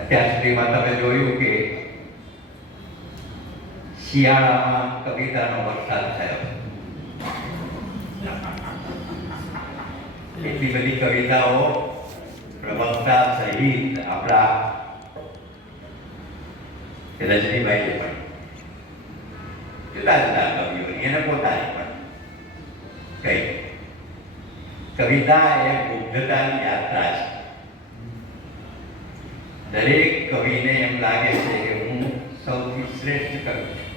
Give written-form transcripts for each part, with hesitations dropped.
અત્યાર સુધીમાં તમે જોયું કે શિયાળામાં કવિતાનો વરસાદ થયો. એટલી બધી કવિતાઓ પ્રવક્તા સહિત આપણા રજનીભાઈ પણ જુદા જુદા કવિઓ એને પોતાની પણ કઈ કવિતા એ મુગ્ધતાની યાત્રા છે. દરેક કવિને એમ લાગે છે કે હું સૌથી શ્રેષ્ઠ કવિ છું,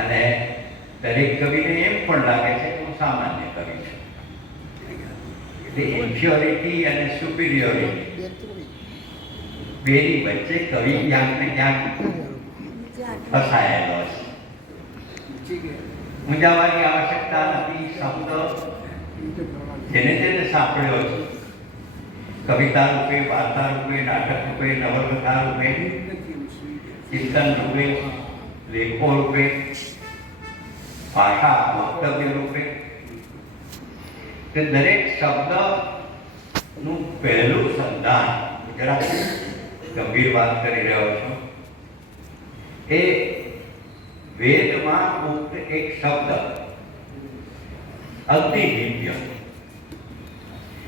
અને દરેક કવિને એમ પણ લાગે છે કે હું સામાન્ય કવિ છું. એટલે ઇન્ફિયોરિટી અને સુપિરિયોરિટી બેની વચ્ચે કવિ ક્યાંક ને ક્યાંક ફસાયેલો છે. મૂંઝાવાની આવશ્યકતા નથી. શબ્દ જેને જેને સાંભળ્યો છે, કવિતા રૂપે, વાર્તા રૂપે, નાટક રૂપે, નવલકથા રૂપે, ચિંતન રૂપે, લેખો રૂપે, ભાષા વક્તવ્ય રૂપે, તે દરેક શબ્દનું પહેલું સંધાન, જરા ગંભીર વાત કરી રહ્યો છું, એ વેદમાં મુક્ત એક શબ્દ અગ્નિદિવ્ય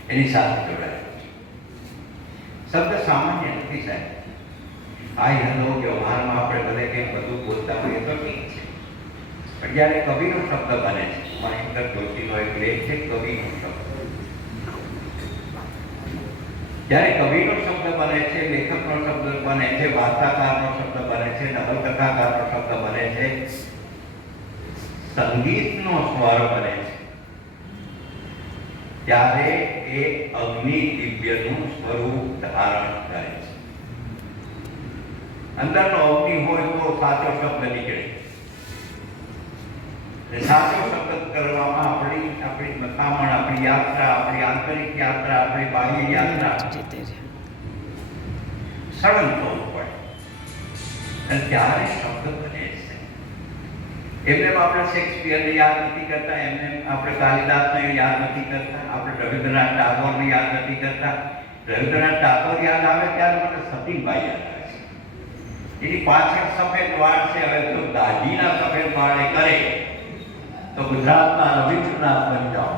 એની સાથે જોડાયેલો છે. શબ્દ સામાન્ય નથી સાહેબ. હાય હેલો વ્યવહારમાં આપણે ભલે કેમ બધું બોલતા હોઈએ તો ઠીક છે, પણ જ્યારે કવિનો શબ્દ બને છે, મહેન્દ્ર જોશીનો એક લેખ છે કવિનો શબ્દ. જ્યારે કવિનો શબ્દ બને છે, લેખકનો શબ્દ બને છે, વાર્તાકારનો શબ્દ બને છે, નવલકથાકારનો શબ્દ બને છે, સંગીતનો સ્વર બને છે, ત્યારે એ અગ્નિ દિવ્યનું સ્વરૂપ ધારણ કરે છે. અંદરનો અગ્નિ હોય તો સાચો શબ્દ નીકળે. સાચો શબ્દ કરવામાં આપણી મથામણ, આપણી યાત્રા, આપણી આંતરિક યાત્રા, આપણી બાહ્ય યાત્રા સળંગ થવું પડે, અને ત્યારે શબ્દ બને છે. એમને આપણે શેક્સપિયરને યાદ નથી કરતા, એમને આપણે કાલિદાસને યાદ નથી કરતા, આપણે રવિન્દ્રનાથ ટાગોરને યાદ નથી કરતા. રવિન્દ્રનાથ ટાગોર યાદ આવે ત્યારે મને સતીબાઈ યાદ આવે છે. એની પાછળ સફેદ વાળ છે. હવે જો દાઢીના સફેદ વાળ એ કરે તો ગુજરાતના રવિન્દ્રનાથ બની જાઓ.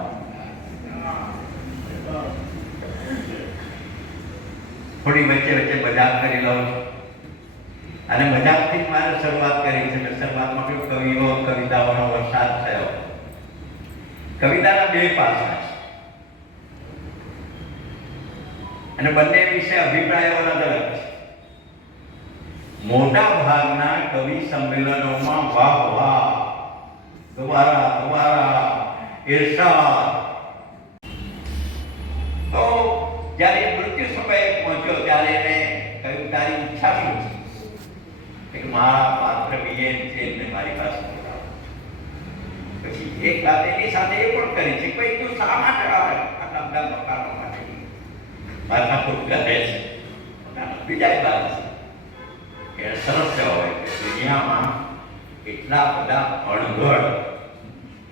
થોડી વચ્ચે વચ્ચે મજાક કરી લઉં છું, અને મજાકથી જ મારે શરૂઆત કરી છે. શરૂઆતમાં કહ્યું કવિઓ કવિતાઓનો વરસાદ થયો. કવિતાના બે પાસા છે, અને બંને વિશે અભિપ્રાયો અલગ અલગ છે. મોટા ભાગના કવિ સંમેલનોમાં વાહ વાહ, દ્વારા દ્વારા ઈર્ષાદ. તો જ્યારે મૃત્યુ સમયે પહોંચ્યો ત્યારે એને કહ્યું તારી ઈચ્છા શું છે? મારા પાત્ર વિજેન છે એમને મારી પાસે બોલાવો. પછી એક વાત એની સાથે એ પણ કરી છે કે તું શા માટે આવે આટલા બધા મકાનો માટે માથા ખૂબ કરે છે? બીજા વાત છે કે સરસ હોય કે દુનિયામાં એટલા બધા અણઘડ,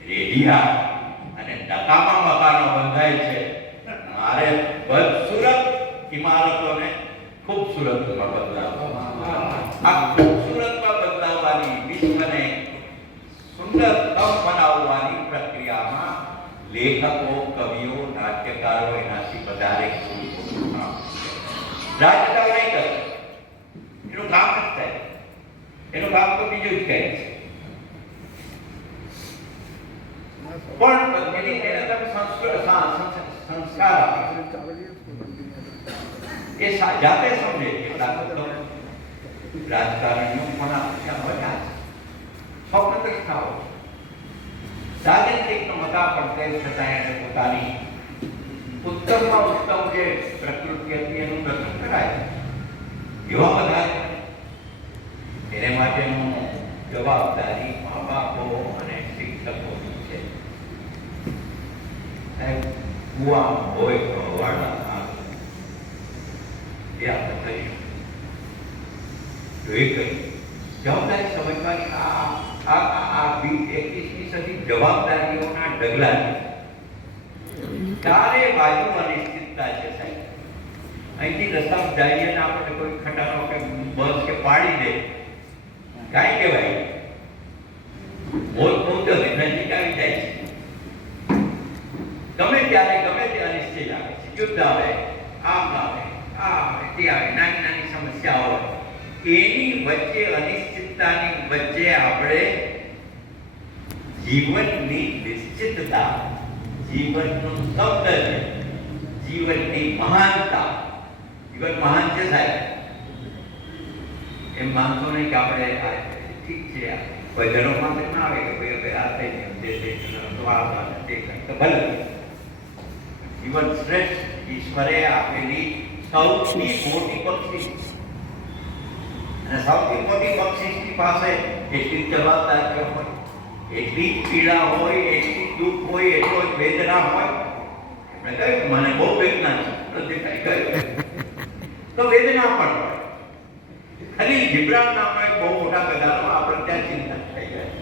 રેડિયા અને ટકામાં મકાનો બંધાય છે. મારે બદસુરત ઇમારતોને ખૂબસૂરતમાં બદલાવવા, આ ખૂબસૂરતમાં બદલાવવાની, વિશ્વને સુંદરતમ બનાવવાની પ્રક્રિયામાં લેખકો, કવિઓ, નાટ્યકારો એનાથી વધારે રાજકારણ નહીં કરે. એનું કામ જ થાય. એનું કામ તો બીજું જ કહે છે. પણ એની એને તમે સંસ્કાર આપો, એ જાતે સમજે. રાજકારણીઓ પણ બધા સ્વપ્ન પ્રતિષ્ઠાઓ રાજનીતિકનો મતા પણ તેમ છતાં એને પોતાની ઉત્તમમાં ઉત્તમ જે પ્રકૃતિ હતી એનું દર્શન કરાય. એવા બધા એને માટેનું જવાબદારી મા બાપો અને શિક્ષકોની છે. કુવા હોય વાળા એ આપણે કહીશું. એ કહી જવાબદારી સમજવાની આ 21મી સદી જવાબદારીઓના ડગલા છે. ચારે બાજુ અનિશ્ચિતતા છે સાહેબ. અહીંથી રસ્તામાં જઈએ ને આપણને કોઈ ખટારો કે બસ કે પાડી દે, કાંઈ કહેવાય મોત પહોંચો નજીક આવી જાય છે. ગમે ત્યારે ગમે તે અનિશ્ચિત આવે છે, યુદ્ધ આવે, આમ આવે, આ આવે, તે આવે, નાની નાની સમસ્યાઓ આવે. એની વચ્ચે અનિશ્ચિતતાની વચ્ચે આપણે જીવનની નિશ્ચિતતા, જીવનનું સૌંદર્ય, જીવનની મહાનતા. જીવન મહાન છે સાહેબ, એમ માનતો નહીં કે આપણે ઠીક છે ભજનો માટે ના આવે કે ભાઈ હવે આ થઈ ગયું ભલે. જીવન શ્રેષ્ઠ ઈશ્વરે આપેલી સૌથી મોટી બક્ષિસ, અને સૌથી મોટી બક્ષિસની પાસે એટલી જવાબદારીઓ હોય, એટલી પીડા હોય, એટલી દુઃખ હોય, એટલો જ વેદના હોય. એમણે કહ્યું મને બહુ વેદના છે, કહ્યું તો વેદના પણ હોય. ખાલી જીબ્રાન નામનો એક બહુ મોટા ગધાનો આપણે ત્યાં ચિંતા થઈ જાય.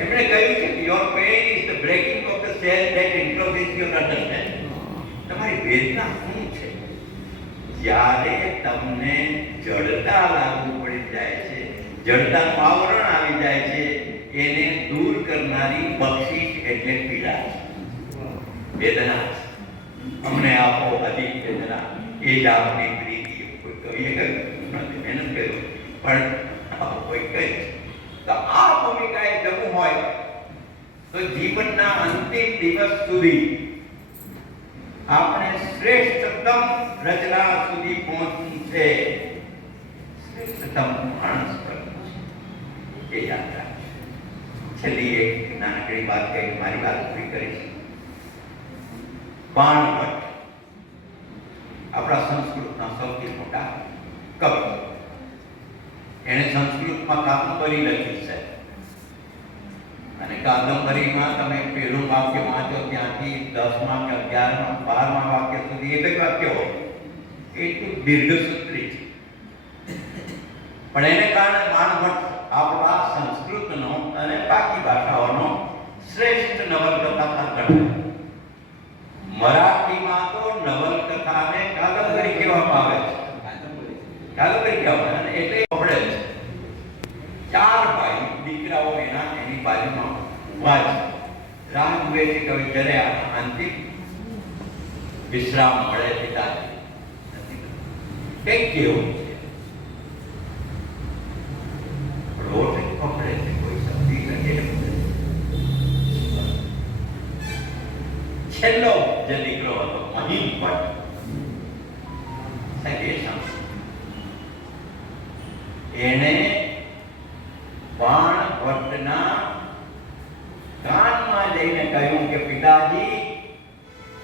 એમણે કહ્યું છે કે your pain is the breaking of the shell that introduce your understanding. તમારી વેદના શું છે? જ્યારે તમને જડતા લાગુ પડી જાય છે, જડતાનું આવરણ આવી જાય છે, એને દૂર કરનારી બક્ષિસ એટલે પીડા છે, વેદના છે. અમને આપો અધિક વેદના, એ જ આપની પ્રીતિ. કોઈ કવિએ કહ્યું, મહેનત કર્યો પણ કોઈ કહે તો આ ભૂમિકાએ જવું હોય તો જીવનના અંતિમ દિવસ સુધી આપણે શ્રેષ્ઠતમ રચના સુધી પહોંચવું છે, શ્રેષ્ઠતમ માણસ બનવું છે. એ યાદ રાખજો. છેલ્લી એક નાનકડી વાત કહી મારી વાત પૂરી કરીશ. બાણભટ્ટ આપણા સંસ્કૃતના સૌથી મોટા કવિ. એણે સંસ્કૃતમાં કાદંબરી લખી છે, અને કાદંબરીમાં તમે પહેલું વાક્ય વાંચો ત્યાંથી 10મા કે 11મા 12મા વાક્ય સુધી એક જ વાક્ય હોય. એટલું દીર્ઘસૂત્રી છે. પણ એને કારણે બાણભટ્ટ આપણા સંસ્કૃતનો અને બાકી ભાષાઓનો શ્રેષ્ઠ નવલકથાકાર ગણાય. મરાઠીમાં તો નવલકથાને કાદંબરી કહેવામાં આવે છે, કાદંબરી કહેવામાં આવે. એટલે આપણે 4 ભાઈ દીકરાઓ એની બાજુમાં ઊભા છે, રાહ જુએ છે કે જ્યારે આ અંતિમ વિશ્રામ મળે પિતાજી. કંઈક કેવું છે, રોટ પકડે છે, કોઈ સમજી શકે. છેલ્લો જે દીકરો હતો મહિમ ભટ્ટ, એને બાણભટ્ટના કાનમાં જઈને કહ્યું કે પિતાજી,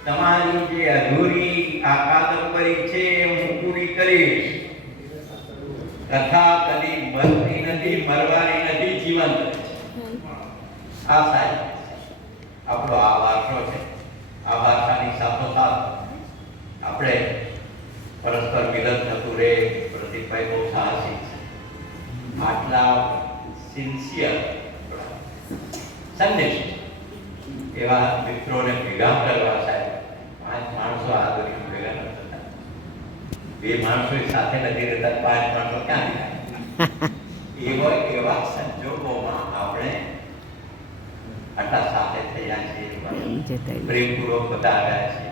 તમારી જે અધૂરી આ કાદંબરી છે હું પૂરી કરીશ. કથા કદી મરતી નથી, મરવાની નથી, જીવંત છે. આ સાહેબ આપણો આ વારસો છે. આ ભાષાની સાથોસાથ આપણે પરસ્પર મિલન થતું રહે. પ્રદીપભાઈ બહુ સાહસી છે. આટલા સિન્સિયર સંનિષ્ઠ એવા મિત્રોને ભેગા કરવા સાહેબ 5 માણસો આ દુનિયા ભેગા ન થતા. 2 માણસો સાથે નથી રહેતા, 5 માણસો ક્યાં થાય? એવા સંજોગોમાં આપણે આટલા સાથે થયા છીએ, પ્રેમપૂર્વક બધા આવ્યા છીએ.